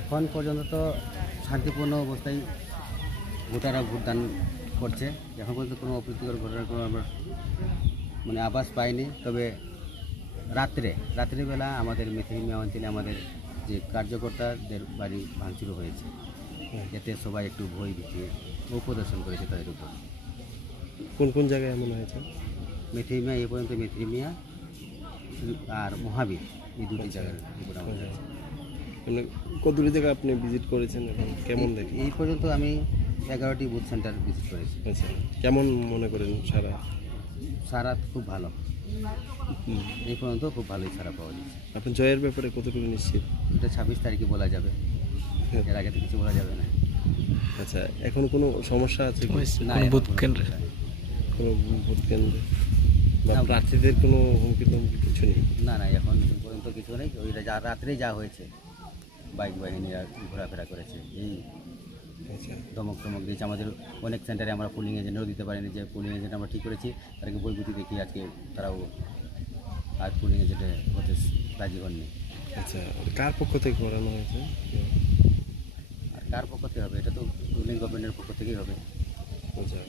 এখন পর্যন্ত তো শান্তিপূর্ণ অবস্থায় ভোটাররা ভোটদান করছে। এখন পর্যন্ত কোনো অপ্রীতিকর ঘটনার কোনো আমরা মানে আভাস পাইনি। তবে রাত্রিবেলা আমাদের মেথিমিয়া অঞ্চলে আমাদের যে কার্যকর্তাদের বাড়ি ভাঙচুর হয়েছে, এতে সবাই একটু ভয় ভীতি প্রদর্শন করেছে তাদের উপর। কোন কোন জায়গায় এমন হয়েছে? মেথিমিয়া এ পর্যন্ত মেথিমিয়া আর মহাবীর এই দুটি জায়গার উপর আমাদের মানে কতগুলি জায়গা আপনি ভিজিট করেছেন এবং কেমন দেখেন? এই পর্যন্ত আমি 11টি বুথ সেন্টার ভিজিট করেছি। আচ্ছা, কেমন মনে করেন সারা খুব ভালো, এই পর্যন্ত খুব ভালোই সারা পাওয়া যাচ্ছে। আপনি জয়ের ব্যাপারে কতটুকু নিশ্চিত? এটা 26 তারিখে বলা যাবে, এর আগে তো কিছু বলা যাবে না। আচ্ছা, এখন কোনো সমস্যা আছে না, কোনো ভোট কেন্দ্রে বা প্রার্থীদের কোনো হুমকি কিছু নেই? না, এখন পর্যন্ত কিছু নেই। ওই রাত্রেই যা হয়েছে, বাইক বাহিনীরা ঘোরাফেরা করেছে, এই ধমক দিয়েছে। আমাদের অনেক সেন্টারে আমরা পুলিং এজেন্টও দিতে পারিনি, যে পুলিং এজেন্ট আমরা ঠিক করেছি, তাদেরকে বইগুতি দেখি আজকে তারাও আর পুলিং এজেন্টে হতে রাজি হননি। আচ্ছা, কার পক্ষ থেকে করানো হয়েছে? আর কার পক্ষ থেকে হবে? এটা তো রুলিং গভর্নমেন্টের পক্ষ থেকেই হবে। আচ্ছা।